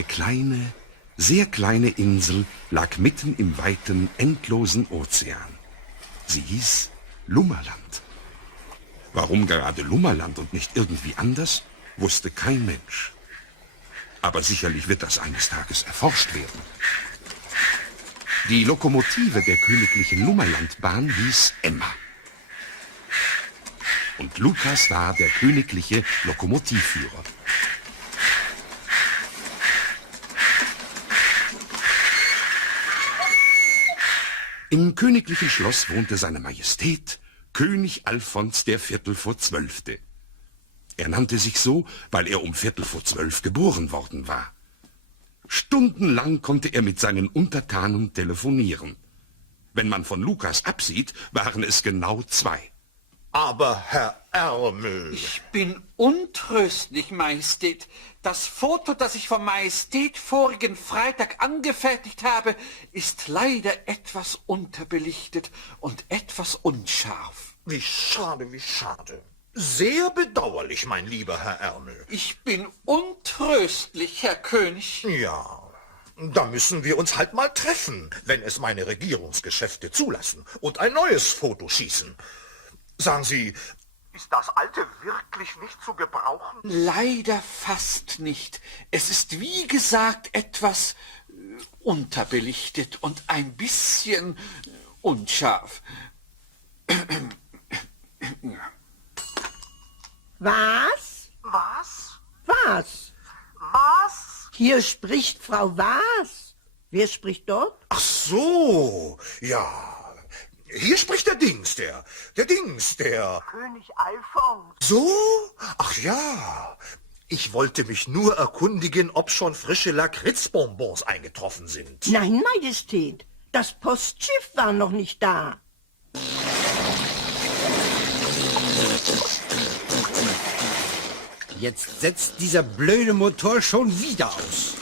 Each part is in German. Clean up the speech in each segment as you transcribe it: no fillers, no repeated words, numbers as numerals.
Eine kleine, sehr kleine Insel lag mitten im weiten, endlosen Ozean. Sie hieß Lummerland. Warum gerade Lummerland und nicht irgendwie anders, wusste kein Mensch. Aber sicherlich wird das eines Tages erforscht werden. Die Lokomotive der königlichen Lummerlandbahn hieß Emma. Und Lukas war der königliche Lokomotivführer. Im königlichen Schloss wohnte seine Majestät König Alfons der Viertel vor Zwölfte. Er nannte sich so, weil er um Viertel vor 12 geboren worden war. Stundenlang konnte er mit seinen Untertanen telefonieren. Wenn man von Lukas absieht, waren es genau 2. Aber Herr Ärmel... Ich bin untröstlich, Majestät. Das Foto, das ich von Majestät vorigen Freitag angefertigt habe, ist leider etwas unterbelichtet und etwas unscharf. Wie schade, wie schade. Sehr bedauerlich, mein lieber Herr Ärmel. Ich bin untröstlich, Herr König. Ja, da müssen wir uns halt mal treffen, wenn es meine Regierungsgeschäfte zulassen und ein neues Foto schießen. Sagen Sie, ist das alte wirklich nicht zu gebrauchen? Leider fast nicht. Es ist wie gesagt etwas unterbelichtet und ein bisschen unscharf. Was? Was? Was? Was? Hier spricht Frau Was. Wer spricht dort? Ach so, ja. Hier spricht der Dings, der König Alfons. So? Ach ja. Ich wollte mich nur erkundigen, ob schon frische Lakritzbonbons eingetroffen sind. Nein, Majestät. Das Postschiff war noch nicht da. Jetzt setzt dieser blöde Motor schon wieder aus.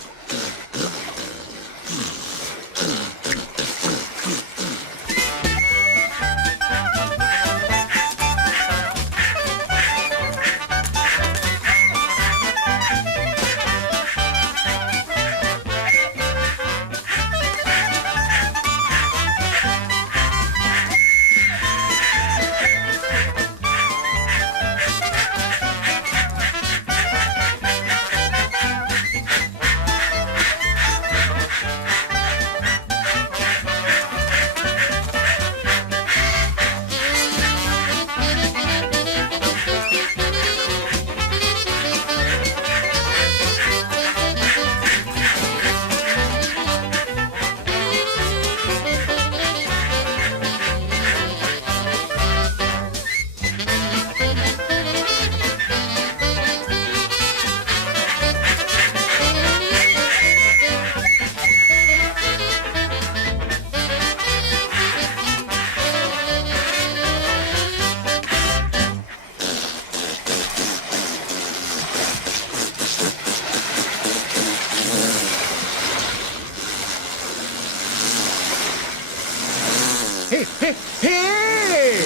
Hey, hey, hey!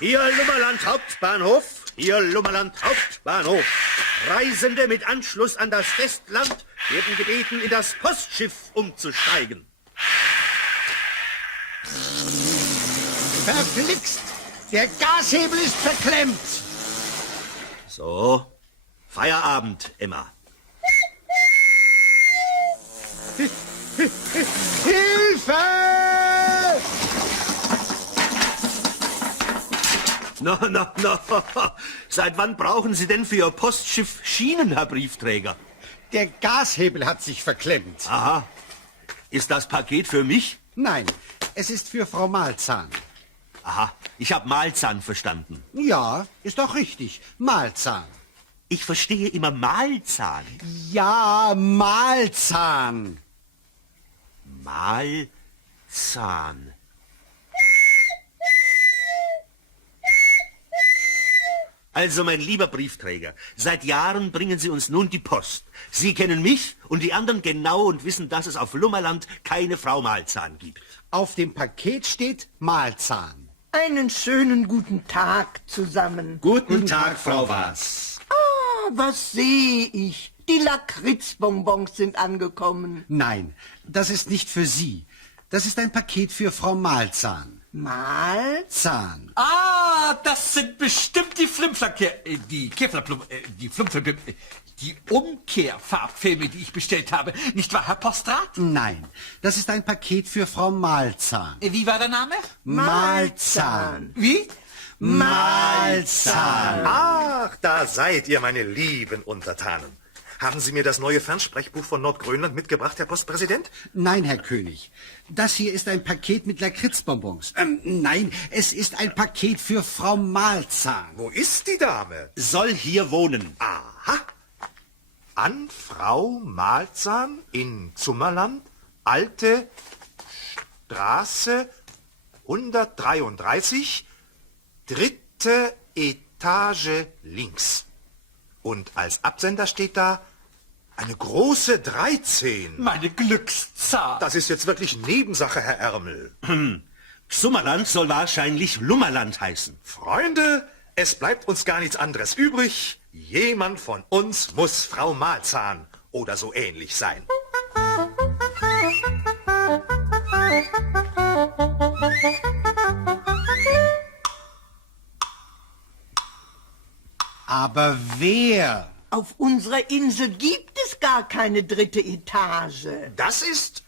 Hier Lummerland Hauptbahnhof, hier Lummerland Hauptbahnhof. Reisende mit Anschluss an das Festland werden gebeten, in das Postschiff umzusteigen. Verflixt! Der Gashebel ist verklemmt! So, Feierabend, Emma. Hilfe! No. Seit wann brauchen Sie denn für Ihr Postschiff Schienen, Herr Briefträger? Der Gashebel hat sich verklemmt. Aha. Ist das Paket für mich? Nein, es ist für Frau Malzahn. Aha, ich habe Malzahn verstanden. Ja, ist doch richtig. Malzahn. Ich verstehe immer Malzahn. Ja, Malzahn. Malzahn. Also, mein lieber Briefträger, seit Jahren bringen Sie uns nun die Post. Sie kennen mich und die anderen genau und wissen, dass es auf Lummerland keine Frau Malzahn gibt. Auf dem Paket steht Malzahn. Einen schönen guten Tag zusammen. Guten Tag, Frau Was. Ah, was sehe ich? Die Lakritzbonbons sind angekommen. Nein, das ist nicht für Sie. Das ist ein Paket für Frau Malzahn. Malzahn? Ah, das sind bestimmt die die Umkehrfarbfilme, die ich bestellt habe. Nicht wahr, Herr Postrat? Nein, das ist ein Paket für Frau Malzahn. Wie war der Name? Malzahn. Wie? Malzahn. Ach, da seid ihr, meine lieben Untertanen. Haben Sie mir das neue Fernsprechbuch von Nordgrönland mitgebracht, Herr Postpräsident? Nein, Herr König. Das hier ist ein Paket mit Lakritzbonbons. Nein, es ist ein Paket für Frau Malzahn. Wo ist die Dame? Soll hier wohnen. Aha. An Frau Malzahn in Zummerland, Alte Straße 133, 3. Etage links. Und als Absender steht da eine große 13. Meine Glückszahl. Das ist jetzt wirklich Nebensache, Herr Ärmel. Summerland soll wahrscheinlich Lummerland heißen. Freunde, es bleibt uns gar nichts anderes übrig. Jemand von uns muss Frau Malzahn oder so ähnlich sein. Aber wer? Auf unserer Insel gibt es gar keine 3. Etage. Das ist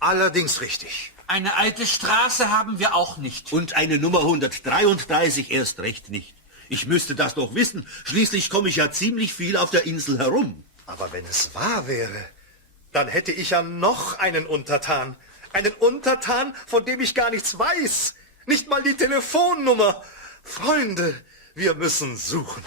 allerdings richtig. Eine alte Straße haben wir auch nicht. Und eine Nummer 133 erst recht nicht. Ich müsste das doch wissen. Schließlich komme ich ja ziemlich viel auf der Insel herum. Aber wenn es wahr wäre, dann hätte ich ja noch einen Untertan. Einen Untertan, von dem ich gar nichts weiß. Nicht mal die Telefonnummer. Freunde, wir müssen suchen.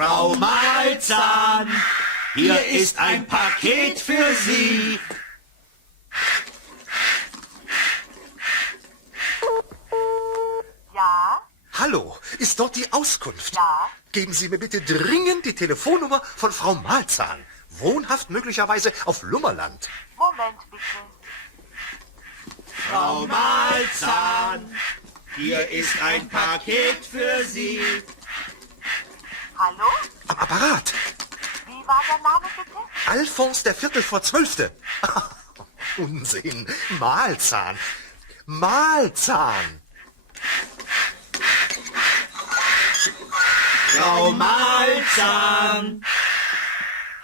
Frau Malzahn, hier ist ein Paket für Sie. Ja, Hallo, ist dort die Auskunft? Ja. Geben Sie mir bitte dringend die Telefonnummer von Frau Malzahn. Wohnhaft möglicherweise auf Lummerland. Moment bitte. Frau Malzahn, hier ist ein Paket für Sie. Hallo? Am Apparat. Wie war der Name bitte? Alfons der Viertel vor 12. Unsinn. Malzahn. Malzahn. Frau Malzahn,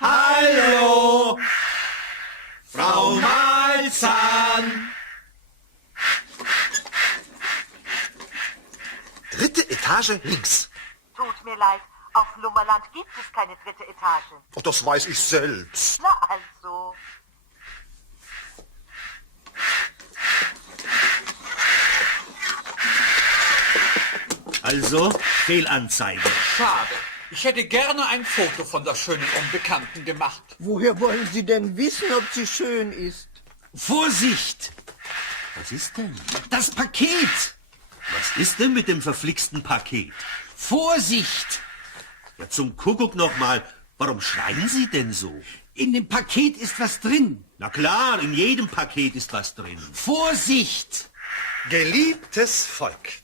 hallo. Frau Malzahn. 3. Etage links. Tut mir leid, auf Lummerland gibt es keine 3. Etage. Oh, das weiß ich selbst. Na also. Also, Fehlanzeige. Schade. Ich hätte gerne ein Foto von der schönen Unbekannten gemacht. Woher wollen Sie denn wissen, ob sie schön ist? Vorsicht! Was ist denn? Das Paket! Was ist denn mit dem verflixten Paket? Vorsicht! Ja, zum Kuckuck nochmal. Warum schreien Sie denn so? In dem Paket ist was drin. Na klar, in jedem Paket ist was drin. Vorsicht! Geliebtes Volk.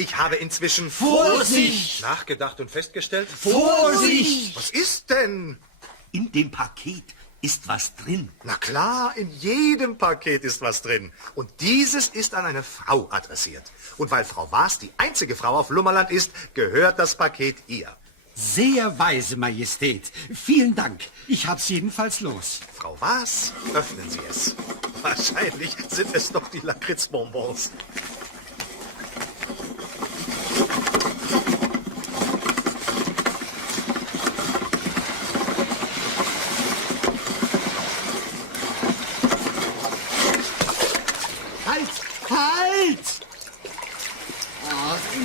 Ich habe inzwischen Vorsicht! nachgedacht und festgestellt. Vorsicht! Was ist denn? In dem Paket ist was drin. Na klar, in jedem Paket ist was drin. Und dieses ist an eine Frau adressiert. Und weil Frau Waas die einzige Frau auf Lummerland ist, gehört das Paket ihr. Sehr weise, Majestät. Vielen Dank. Ich hab's jedenfalls los. Frau Waas, öffnen Sie es. Wahrscheinlich sind es doch die Lakritzbonbons.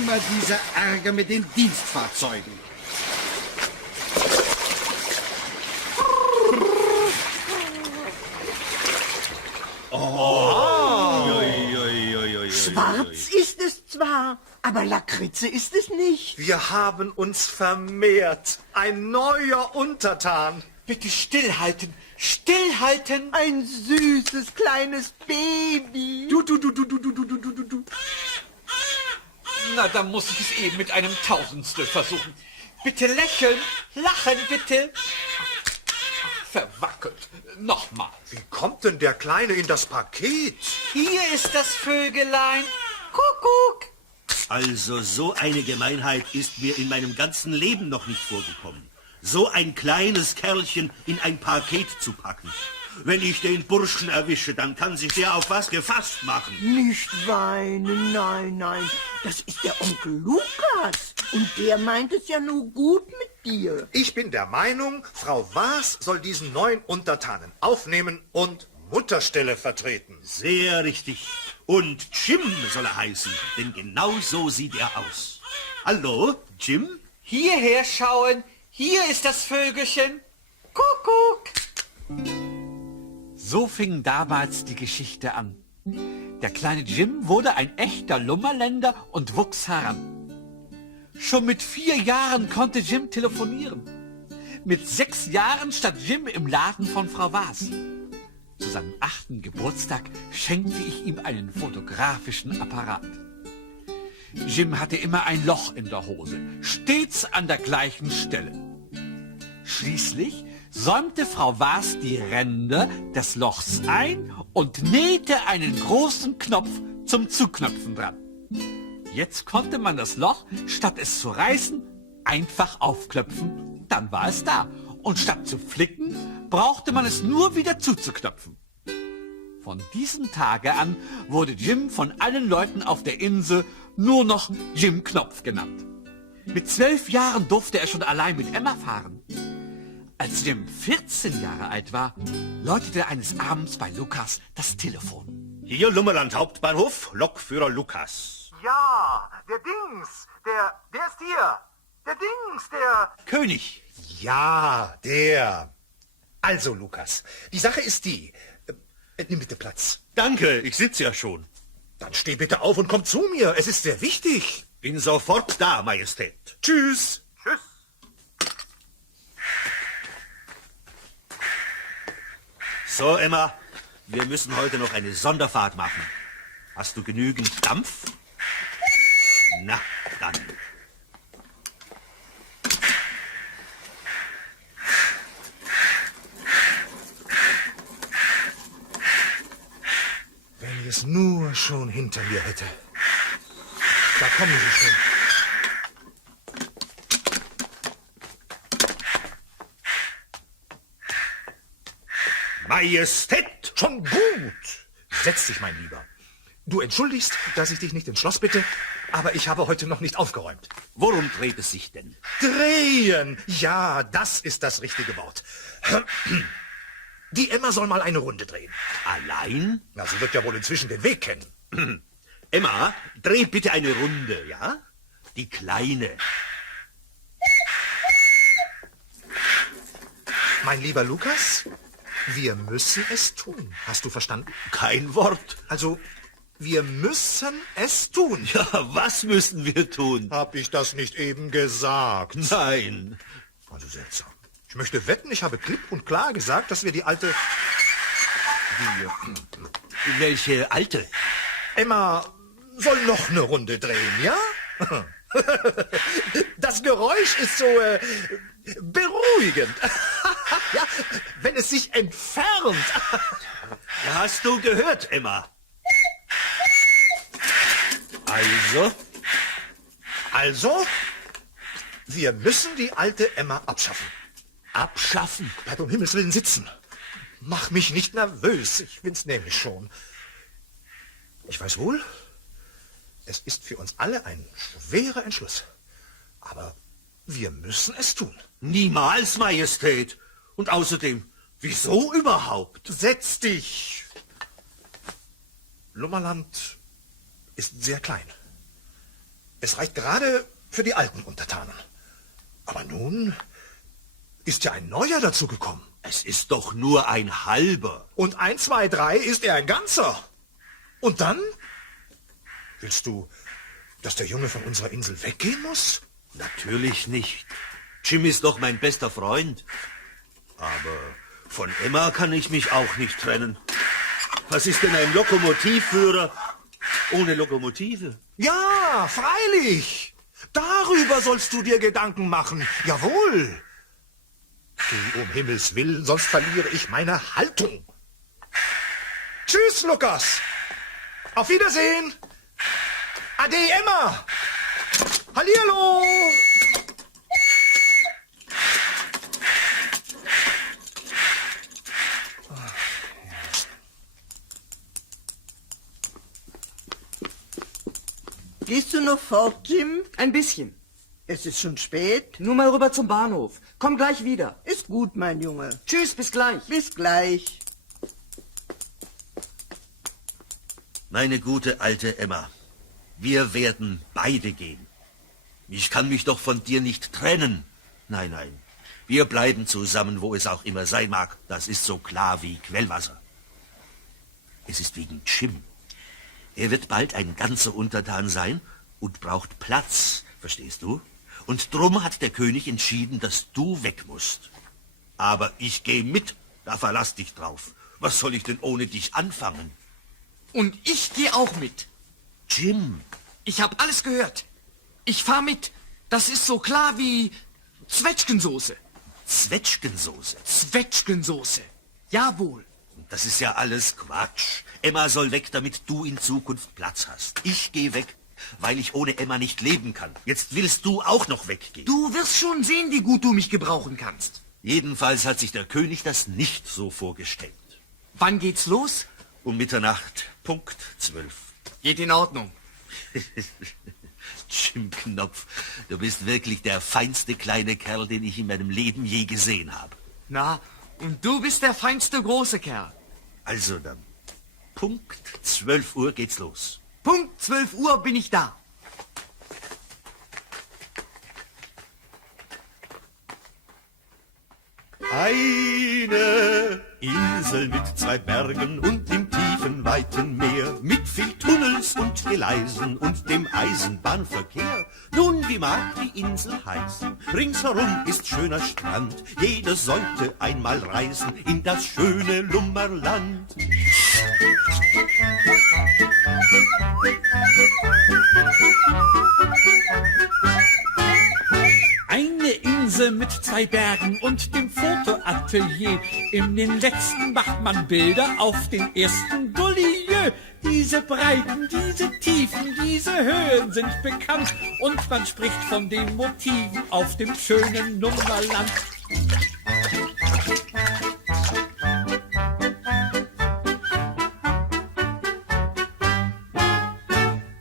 immer dieser Ärger mit den Dienstfahrzeugen. Schwarz ist es zwar, aber Lakritze ist es nicht. Wir haben uns vermehrt. Ein neuer Untertan. Bitte stillhalten, stillhalten. Ein süßes kleines Baby. Du. Na, dann muss ich es eben mit einem Tausendstel versuchen. Bitte lächeln, lachen bitte. Verwackelt. Nochmal. Wie kommt denn der Kleine in das Paket? Hier ist das Vögelein. Kuckuck. Also so eine Gemeinheit ist mir in meinem ganzen Leben noch nicht vorgekommen. So ein kleines Kerlchen in ein Paket zu packen. Wenn ich den Burschen erwische, dann kann sich der auf was gefasst machen. Nicht weinen, nein. Das ist der Onkel Lukas. Und der meint es ja nur gut mit dir. Ich bin der Meinung, Frau Waas soll diesen neuen Untertanen aufnehmen und Mutterstelle vertreten. Sehr richtig. Und Jim soll er heißen, denn genau so sieht er aus. Hallo, Jim? Hierher schauen. Hier ist das Vögelchen. Kuckuck. So fing damals die Geschichte an. Der kleine Jim wurde ein echter Lummerländer und wuchs heran. Schon mit 4 Jahren konnte Jim telefonieren. Mit 6 Jahren stand Jim im Laden von Frau Waas. Zu seinem 8. Geburtstag schenkte ich ihm einen fotografischen Apparat. Jim hatte immer ein Loch in der Hose, stets an der gleichen Stelle. Schließlich säumte Frau Waas die Ränder des Lochs ein und nähte einen großen Knopf zum Zuknöpfen dran. Jetzt konnte man das Loch, statt es zu reißen, einfach aufklöpfen. Dann war es da. Und statt zu flicken, brauchte man es nur wieder zuzuknöpfen. Von diesem Tage an wurde Jim von allen Leuten auf der Insel nur noch Jim Knopf genannt. Mit 12 Jahren durfte er schon allein mit Emma fahren. Als Jim 14 Jahre alt war, läutete eines Abends bei Lukas das Telefon. Hier Lummerland Hauptbahnhof, Lokführer Lukas. Ja, der Dings, der ist hier. Der Dings, der... König. Ja, der. Also, Lukas, die Sache ist die. Nimm bitte Platz. Danke, ich sitze ja schon. Dann steh bitte auf und komm zu mir. Es ist sehr wichtig. Bin sofort da, Majestät. Tschüss. Tschüss. So, Emma, wir müssen heute noch eine Sonderfahrt machen. Hast du genügend Dampf? Na, dann. Wenn ich es nur schon hinter mir hätte. Da kommen sie schon. Majestät! Schon gut. Setz dich, mein Lieber. Du entschuldigst, dass ich dich nicht ins Schloss bitte, aber ich habe heute noch nicht aufgeräumt. Worum dreht es sich denn? Drehen! Ja, das ist das richtige Wort. Die Emma soll mal eine Runde drehen. Allein? Na, sie wird ja wohl inzwischen den Weg kennen. Emma, dreh bitte eine Runde, ja? Die Kleine. Mein lieber Lukas, wir müssen es tun. Hast du verstanden? Kein Wort. Also, wir müssen es tun. Ja, was müssen wir tun? Hab ich das nicht eben gesagt? Nein. Also seltsam. Ich möchte wetten, ich habe klipp und klar gesagt, dass wir die alte... Welche alte? Emma soll noch eine Runde drehen, ja? Das Geräusch ist so beruhigend. Ja, wenn es sich entfernt. Hast du gehört, Emma? Also, wir müssen die alte Emma abschaffen. Abschaffen? Bleib um Himmels Willen sitzen. Mach mich nicht nervös. Ich bin's nämlich schon. Ich weiß wohl, es ist für uns alle ein schwerer Entschluss. Aber wir müssen es tun. Niemals, Majestät. Und außerdem, wieso überhaupt? Setz dich. Lummerland ist sehr klein. Es reicht gerade für die alten Untertanen. Aber nun ist ja ein neuer dazu gekommen. Es ist doch nur ein halber. Und 1, 2, 3 ist er ein ganzer. Und dann? Willst du, dass der Junge von unserer Insel weggehen muss? Natürlich nicht. Jim ist doch mein bester Freund. Aber von Emma kann ich mich auch nicht trennen. Was ist denn ein Lokomotivführer ohne Lokomotive? Ja, freilich. Darüber sollst du dir Gedanken machen. Jawohl. Du, um Himmels Willen, sonst verliere ich meine Haltung. Tschüss, Lukas. Auf Wiedersehen. Ade, Emma. Hallihallo. Gehst du noch fort, Jim? Ein bisschen. Es ist schon spät. Nur mal rüber zum Bahnhof. Komm gleich wieder. Ist gut, mein Junge. Tschüss, bis gleich. Bis gleich. Meine gute alte Emma, wir werden beide gehen. Ich kann mich doch von dir nicht trennen. Nein, nein, wir bleiben zusammen, wo es auch immer sein mag. Das ist so klar wie Quellwasser. Es ist wegen Jim. Er wird bald ein ganzer Untertan sein und braucht Platz, verstehst du? Und drum hat der König entschieden, dass du weg musst. Aber ich gehe mit, da verlass dich drauf. Was soll ich denn ohne dich anfangen? Und ich gehe auch mit. Jim, Ich habe alles gehört. Ich fahr mit. Das ist so klar wie Zwetschgensoße. Zwetschgensoße. Zwetschgensoße. Jawohl. Das ist ja alles Quatsch. Emma soll weg, damit du in Zukunft Platz hast. Ich gehe weg, weil ich ohne Emma nicht leben kann. Jetzt willst du auch noch weggehen. Du wirst schon sehen, wie gut du mich gebrauchen kannst. Jedenfalls hat sich der König das nicht so vorgestellt. Wann geht's los? Um Mitternacht, Punkt 12. Geht in Ordnung. Jim Knopf, du bist wirklich der feinste kleine Kerl, den ich in meinem Leben je gesehen habe. Na, und du bist der feinste große Kerl. Also dann, Punkt 12 Uhr geht's los. Punkt 12 Uhr bin ich da. Eine Insel mit 2 Bergen und im tiefen, weiten Meer, mit viel Tunnels und Gleisen und dem Eisenbahnverkehr. Nun, wie mag die Insel heißen? Ringsherum ist schöner Strand. Jeder sollte einmal reisen in das schöne Lummerland. Eine Insel mit 2 Bergen und dem Fotoatelier. In den letzten macht man Bilder, auf den ersten Dolieu. Diese Breiten, diese Tiefen, diese Höhen sind bekannt. Und man spricht von den Motiven auf dem schönen Nummerland.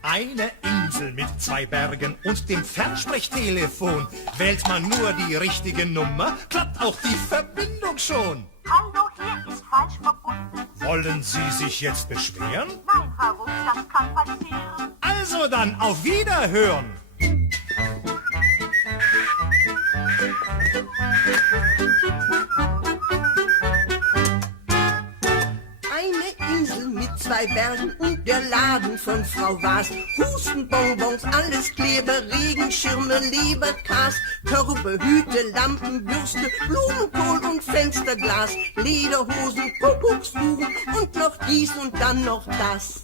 Eine Insel mit 2 Bergen und dem Fernsprechtelefon. Wählt man nur die richtige Nummer, klappt auch die Verbindung schon. Hallo, hier ist falsch verbunden. Wollen Sie sich jetzt beschweren? Nein, warum? Das kann passieren. Also dann, auf Wiederhören. Eine Insel mit 2 Bergen und der Laden von Frau Was. Hustenbonbons, alles Kleber, Regenschirme, Leberkas, Körbe, Hüte, Lampen, Bürste, Blumenkohl und Fensterglas, Lederhosen, Kuckucksuhren und noch dies und dann noch das.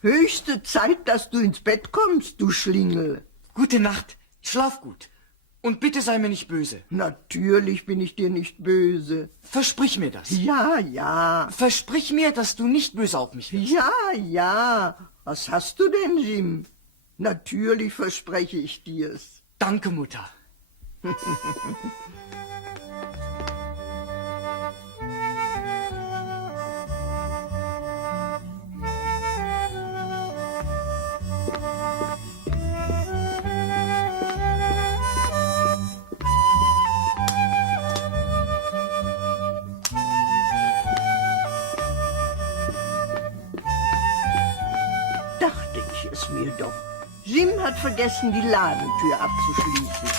Höchste Zeit, dass du ins Bett kommst, du Schlingel. Gute Nacht. Schlaf gut. Und bitte sei mir nicht böse. Natürlich bin ich dir nicht böse. Versprich mir das. Ja, ja. Versprich mir, dass du nicht böse auf mich wirst. Ja, ja. Was hast du denn, Jim? Natürlich verspreche ich dir's. Danke, Mutter. dachte ich es mir doch. Jim hat vergessen, die Ladentür abzuschließen.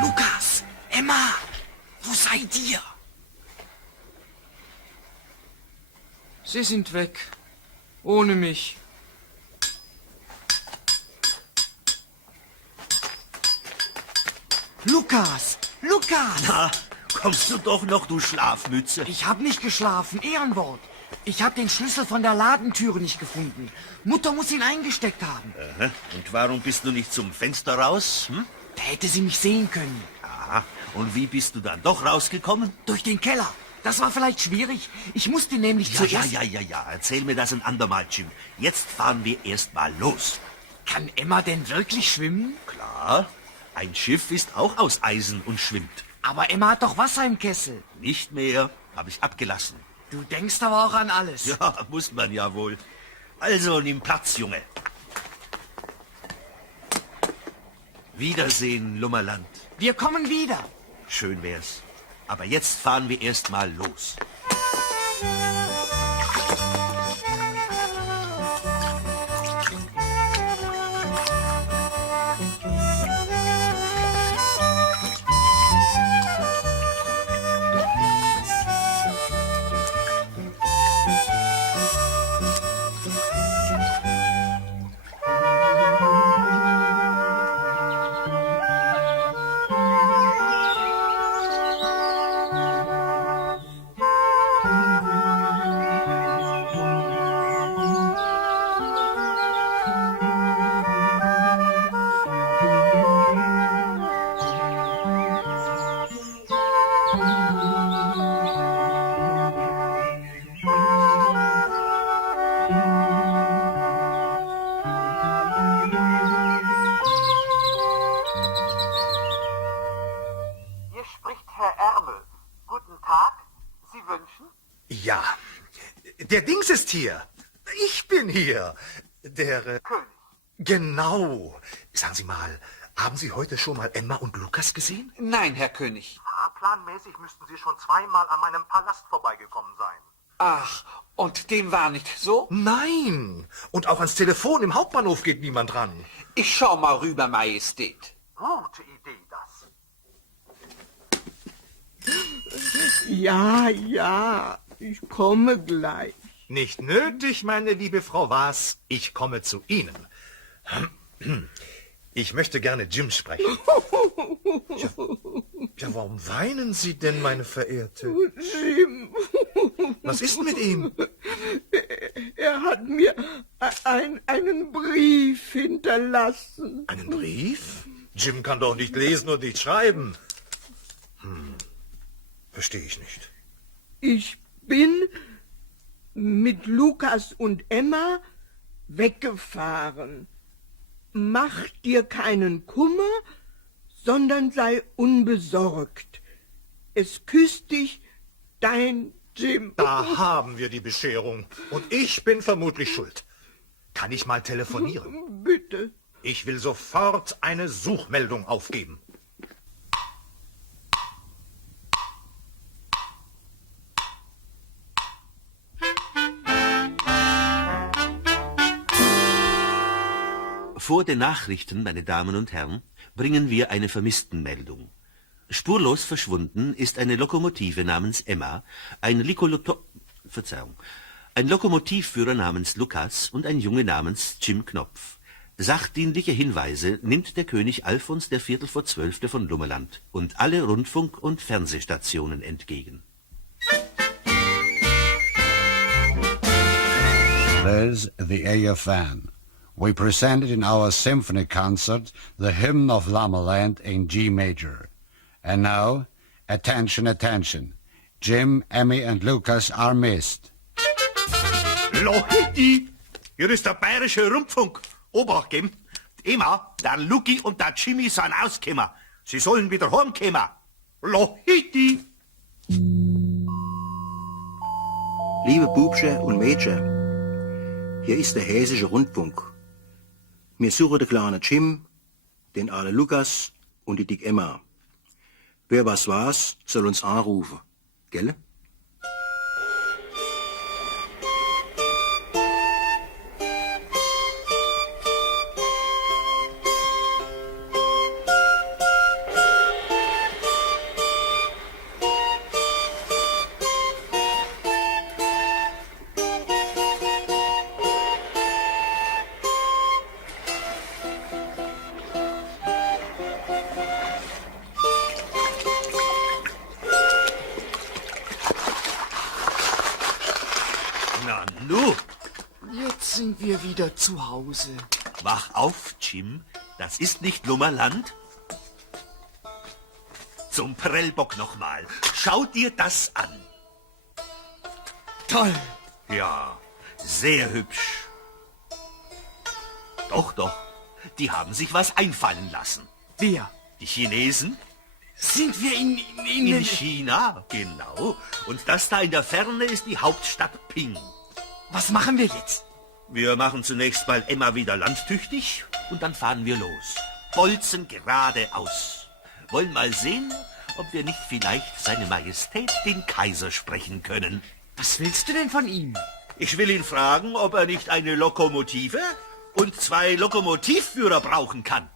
Lukas, Emma, wo seid ihr? Sie sind weg. Ohne mich. Lukas! Lukas! Na, kommst du doch noch, du Schlafmütze? Ich hab nicht geschlafen, Ehrenwort. Ich hab den Schlüssel von der Ladentüre nicht gefunden. Mutter muss ihn eingesteckt haben. Aha. Und warum bist du nicht zum Fenster raus? Hm? Da hätte sie mich sehen können. Aha. Und wie bist du dann doch rausgekommen? Durch den Keller. Das war vielleicht schwierig. Ich musste nämlich zuerst... Ja. Erzähl mir das ein andermal, Jim. Jetzt fahren wir erst mal los. Kann Emma denn wirklich schwimmen? Klar. Ein Schiff ist auch aus Eisen und schwimmt. Aber Emma hat doch Wasser im Kessel. Nicht mehr. Habe ich abgelassen. Du denkst aber auch an alles. Ja, muss man ja wohl. Also, nimm Platz, Junge. Wiedersehen, Lummerland. Wir kommen wieder. Schön wär's. Aber jetzt fahren wir erst mal los. Hier spricht Herr Ärmel. Guten Tag. Sie wünschen? Ja, der Dings ist hier. Ich bin hier. Der... König. Genau. Sagen Sie mal, haben Sie heute schon mal Emma und Lukas gesehen? Nein, Herr König. Fahrplanmäßig müssten Sie schon zweimal an meinem Palast vorbeigekommen sein. Ach, und dem war nicht so? Nein. Und auch ans Telefon im Hauptbahnhof geht niemand ran. Ich schau mal rüber, Majestät. Gute Idee, das. Ja, ich komme gleich. Nicht nötig, meine liebe Frau Waas. Ich komme zu Ihnen. Ich möchte gerne Jim sprechen. Ja, warum weinen Sie denn, meine Verehrte? Jim, Was ist mit ihm? er hat mir einen Brief hinterlassen. Einen Brief? Jim kann doch nicht lesen und nicht schreiben. Verstehe ich nicht. Ich bin mit Lukas und Emma weggefahren. Mach dir keinen Kummer, sondern sei unbesorgt. Es küsst dich dein Jim. Da haben wir die Bescherung. Und ich bin vermutlich schuld. Kann ich mal telefonieren? Bitte. Ich will sofort eine Suchmeldung aufgeben. Vor den Nachrichten, meine Damen und Herren, bringen wir eine Vermisstenmeldung. Spurlos verschwunden ist eine Lokomotive namens Emma, ein Lokomotivführer namens Lukas und ein Junge namens Jim Knopf. Sachdienliche Hinweise nimmt der König Alfons der 11:45 von Lummerland und alle Rundfunk- und Fernsehstationen entgegen. There's the AFN. We presented in our symphony concert the Hymn of Lummerland in G major. And now, attention, attention. Jim, Emmy and Lucas are missed. Lohiti! Hier ist der bayerische Rundfunk. Obacht geben. Emma, der Luki und der Jimmy sind ausgekommen. Sie sollen wieder heimkommen. Lohiti! Liebe Bubsche und Mädchen, Hier ist der Hessische Rundfunk. Wir suchen den kleinen Jim, den Ale Lukas und die Dick Emma. Wer was weiß, soll uns anrufen. Gell? Na nu, Jetzt sind wir wieder zu Hause. wach auf, Jim. Das ist nicht Lummerland. Zum Prellbock nochmal. Schau dir das an. Toll. Ja, sehr hübsch. Doch, doch. Die haben sich was einfallen lassen. Wer? Die Chinesen? Sind wir In China, genau. Und das da in der Ferne ist die Hauptstadt Ping. Was machen wir jetzt? Wir machen zunächst mal Emma wieder landtüchtig und dann fahren wir los. Bolzen geradeaus. Wollen mal sehen, ob wir nicht vielleicht seine Majestät, den Kaiser, sprechen können. Was willst du denn von ihm? Ich will ihn fragen, ob er nicht eine Lokomotive und 2 Lokomotivführer brauchen kann.